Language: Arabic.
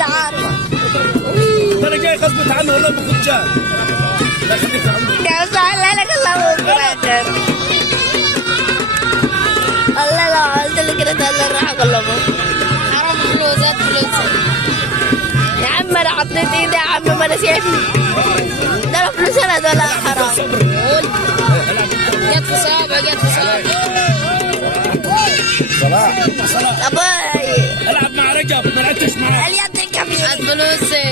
اللي عارفه. انا جاي غصبت عنه والله باخد جاه. لا خليك يا عمي. يا سهل لك الله اكبر. الله لو عملت لي كده تقول لي راح اقلبه. حرام فلوسات فلوسات. يا عم انا حطيت ايدي يا عم ما انا شايفني. ده لو فلوس انا دول حرام. جت في صابع جت في صابع. صلاح ابوي العب مع رجب ما لعبتش معاه. اليد الكبير. فلوسي